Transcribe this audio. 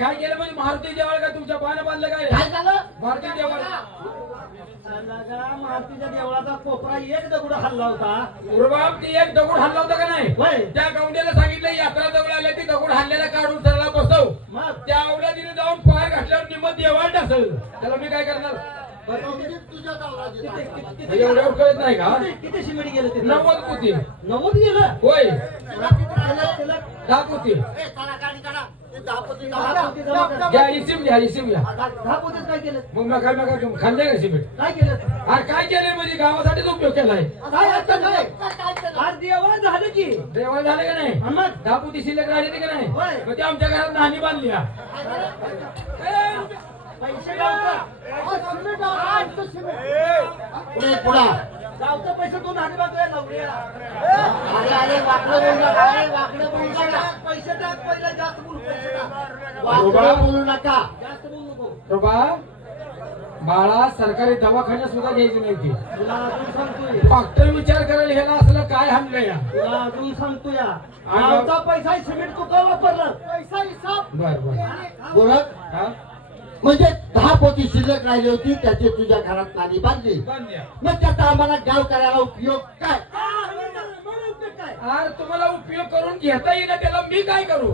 काय केलं म्हणजे मारुती देवळ काय तुमच्या पानं बांधलं काय काय झालं? मारुती देवळ मारुतीच्या देवळाचा कोपरा एक दगड हल्ला होता. रुबाब ती एक दगड हल्ला होता का नाही होय. त्या गवंड्याला सांगितलं यात्रा जवळ आल्या ती दगड हल्ल्याला काढून सरला बसव मग त्या औलादीने जाऊन पाय घातल्यावर निमत देवाळ टाकल त्याला मी काय करणार तुझ्या दावला एवढं कळत नाही का किती शिमेडी गेलं ते? 90 पोती 90 गेलं. होय त्याला 10 पोती चला गाडी काढा. ते 10 पोती घ्या इसिम घ्या 10 पोतीच काय केलं? मग नका खाल्ले का सिमेंट काय केलं? अरे काय केलंय म्हणजे गावासाठीच उपयोग केलाय काय आता काय? आज देवळ झालं की. देवाला झाले का नाही हा मग. 10 पोती शिल्लक राहिली का नाही होय. मग ते आमच्या घरात नाणी बांधली हा. पैसे गावचा. पुढे पुढा. गावचा पैसे तू नाणी बांधतोय नवऱ्याला. अरे वाकडं बोलू नका. अरे वाकडं बोलू नका. पैसे टाक पहिला जास्त बोलू पैसे टाक. वाकडं बोलू नका. जास्त बोलू नको. बाबा बाळा सरकारी दवाखान्यात सुद्धा घ्यायची नाही ती तुला अजून सांगतोय. डॉक्टर विचार करायला ह्याला असलं काय हाणलं या तुला अजून सांगतो या. गावचा पैसा सिमेंट तू का वापरलं? पैसा हिसाब. बर गोरख हा म्हणजे 10 पोती शिल्लक राहिली होती त्याची तुझ्या घरात नाणी बांधली. बांधल्या मग त्याचा आम्हाला गाव करायला उपयोग काय? म्हणून ते काय? अरे तुम्हाला उपयोग करून घेता येईना त्याला मी काय करू